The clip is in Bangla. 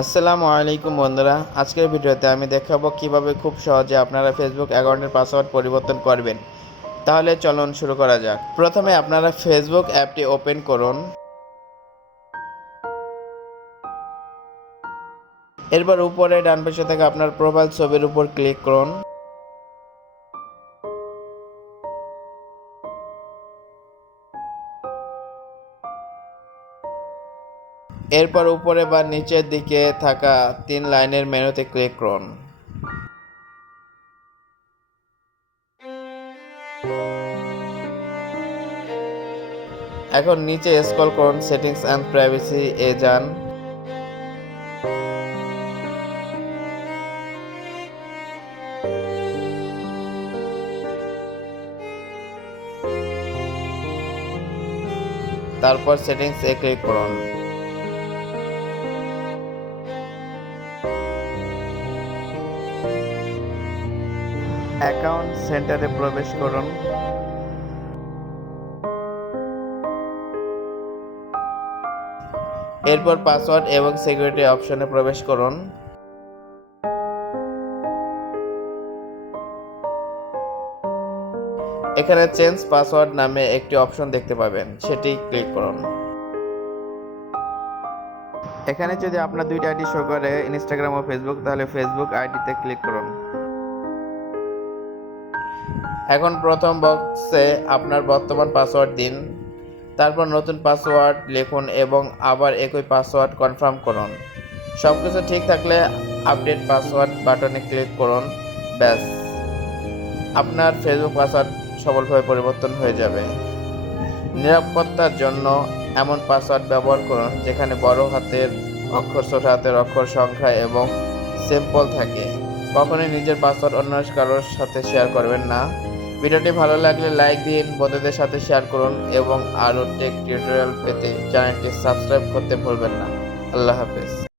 আসসালামু আলাইকুম বন্ধুরা, আজকের ভিডিওতে আমি দেখাবো কিভাবে খুব সহজে আপনারা ফেসবুক অ্যাকাউন্টের পাসওয়ার্ড পরিবর্তন করবেন। তাহলে চলুন শুরু করা যাক। প্রথমে আপনারা ফেসবুক অ্যাপটি ওপেন করুন। এরপর উপরে ডান পাশে থেকে আপনার প্রোফাইল ছবির উপর ক্লিক করুন। এরপর উপরে বা নিচের দিকে থাকা 3 লাইনের মেনুতে ক্লিক করুন। এখন নিচে স্ক্রল করুন, সেটিংস অ্যান্ড প্রাইভেসি এ যান। তারপর সেটিংস এ ক্লিক করুন। অ্যাকাউন্ট সেন্টারে প্রবেশ করুন। এরপর পাসওয়ার্ড এবং সিকিউরিটি অপশনে প্রবেশ করুন। এখানে চেঞ্জ পাসওয়ার্ড নামে একটি অপশন দেখতে পাবেন, সেটি ক্লিক করুন। এখানে যদি আপনার দুইটা আইডি শো করে, ইনস্টাগ্রাম ও ফেসবুক, তাহলে ফেসবুক আইডিতে ক্লিক করুন। এখন প্রথম বক্সে আপনার বর্তমান পাসওয়ার্ড দিন, তারপর নতুন পাসওয়ার্ড লিখুন এবং আবার একই পাসওয়ার্ড কনফার্ম করুন। সবকিছু ঠিক থাকলে আপডেট পাসওয়ার্ড বাটনে ক্লিক করুন। ব্যাস, আপনার ফেসবুক পাসওয়ার্ড সফলভাবে পরিবর্তন হয়ে যাবে। নিরাপত্তার জন্য এমন পাসওয়ার্ড ব্যবহার করুন যেখানে বড় হাতের অক্ষর, ছোট হাতের অক্ষর, সংখ্যা এবং সিম্বল থাকে। কখনোই নিজের পাসওয়ার্ড অন্য কারোর সাথে শেয়ার করবেন না। ভিডিওটি ভালো লাগলে লাইক দিন, বন্ধুদের সাথে শেয়ার করুন এবং আরও টেক টিউটোরিয়াল পেতে চ্যানেলটি সাবস্ক্রাইব করতে ভুলবেন না। আল্লাহ হাফেজ।